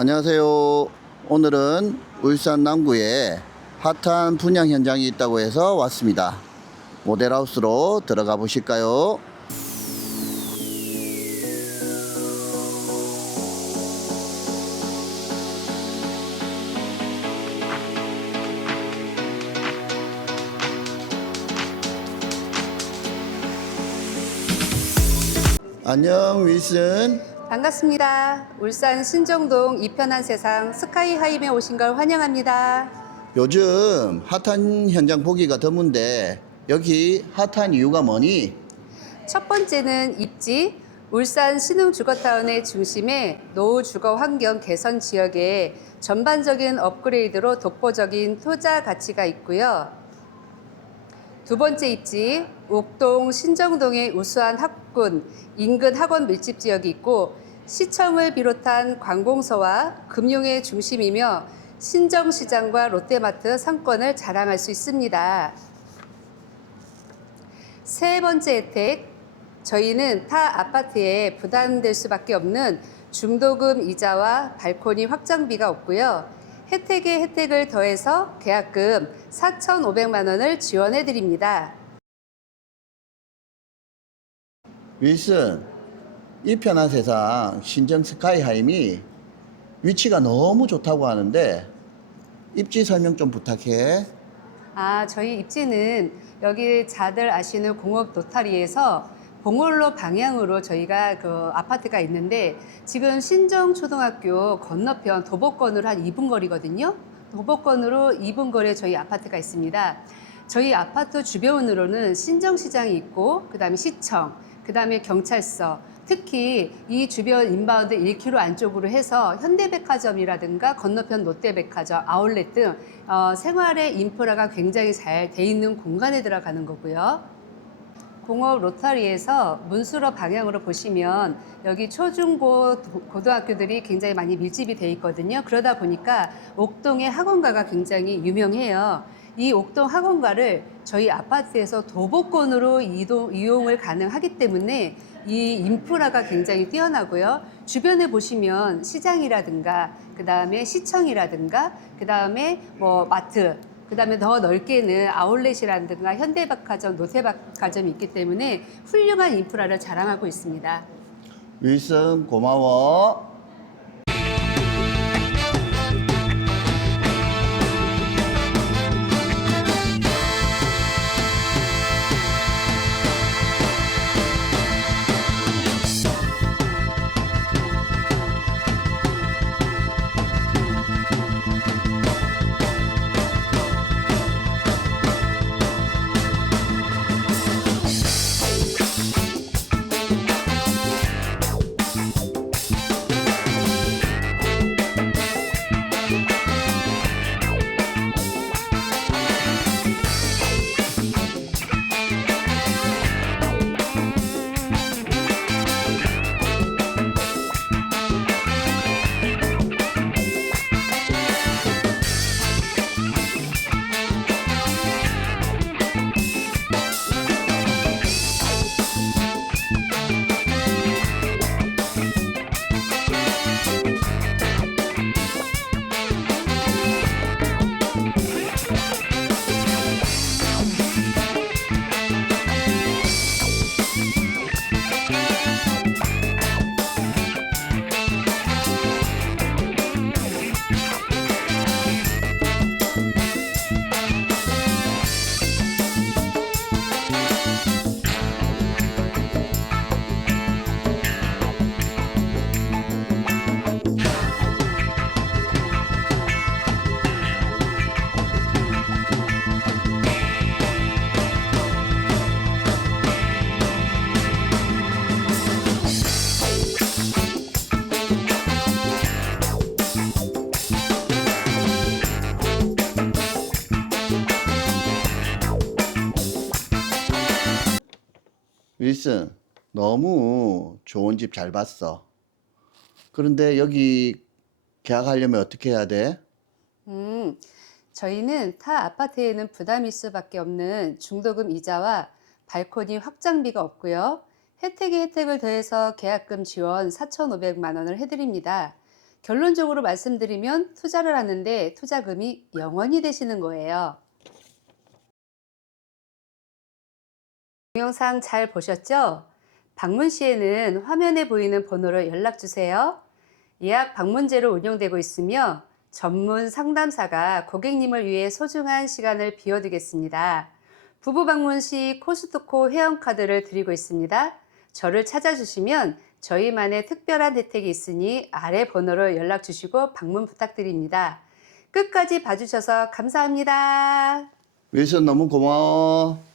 안녕하세요. 오늘은 울산 남구에 핫한 분양 현장이 있다고 해서 왔습니다. 모델하우스로 들어가 보실까요? 안녕 윌슨. 반갑습니다. 울산 신정동 이편한 세상 스카이 하임에 오신 걸 환영합니다. 요즘 핫한 현장 보기가 드문데 여기 핫한 이유가 뭐니? 첫 번째는 입지. 울산 신흥 주거타운의 중심에 노후 주거 환경 개선 지역에 전반적인 업그레이드로 독보적인 투자 가치가 있고요. 두 번째 입지, 옥동 신정동의 우수한 학군, 인근 학원 밀집 지역이 있고 시청을 비롯한 관공서와 금융의 중심이며 신정시장과 롯데마트 상권을 자랑할 수 있습니다. 세 번째 혜택, 저희는 타 아파트에 부담될 수밖에 없는 중도금 이자와 발코니 확장비가 없고요. 혜택에 혜택을 더해서 계약금 4,500만 원을 지원해 드립니다. 윌슨, 이 편한 세상 신정 스카이하임이 위치가 너무 좋다고 하는데 입지 설명 좀 부탁해. 아, 저희 입지는 여기 자들 아시는 공업 노타리에서 봉월로 방향으로 저희가 그 아파트가 있는데 지금 신정초등학교 건너편 도보권으로 한 2분 거리거든요. 도보권으로 2분 거리에 저희 아파트가 있습니다. 저희 아파트 주변으로는 신정시장이 있고 그다음에 시청, 그다음에 경찰서, 특히 이 주변 인바운드 1km 안쪽으로 해서 현대백화점이라든가 건너편 롯데백화점, 아울렛 등 어, 생활의 인프라가 굉장히 잘 돼 있는 공간에 들어가는 거고요. 공업 로터리에서 문수로 방향으로 보시면 여기 초중고 도- 고등학교들이 굉장히 많이 밀집이 돼 있거든요. 그러다 보니까 옥동의 학원가가 굉장히 유명해요. 이 옥동 학원가를 저희 아파트에서 도보권으로 이동, 이용을 가능하기 때문에 이 인프라가 굉장히 뛰어나고요. 주변에 보시면 시장이라든가 그 다음에 시청이라든가 그 다음에 뭐 마트 그 다음에 더 넓게는 아울렛이라든가 현대백화점, 롯데백화점이 있기 때문에 훌륭한 인프라를 자랑하고 있습니다. 윌슨 고마워. 윌슨, 너무 좋은 집 잘 봤어. 그런데 여기 계약하려면 어떻게 해야 돼? 음, 저희는 타 아파트에는 부담 일 수밖에 없는 중도금 이자와 발코니 확장비가 없고요. 혜택에 혜택을 더해서 계약금 지원 4,500만 원을 해드립니다. 결론적으로 말씀드리면 투자를 하는데 투자금이 영원히 되시는 거예요. 동영상 잘 보셨죠? 방문 시에는 화면에 보이는 번호로 연락 주세요. 예약 방문제로 운영되고 있으며 전문 상담사가 고객님을 위해 소중한 시간을 비워두겠습니다. 부부 방문 시 코스트코 회원카드를 드리고 있습니다. 저를 찾아주시면 저희만의 특별한 혜택이 있으니 아래 번호로 연락 주시고 방문 부탁드립니다. 끝까지 봐주셔서 감사합니다. 윌슨 너무 고마워.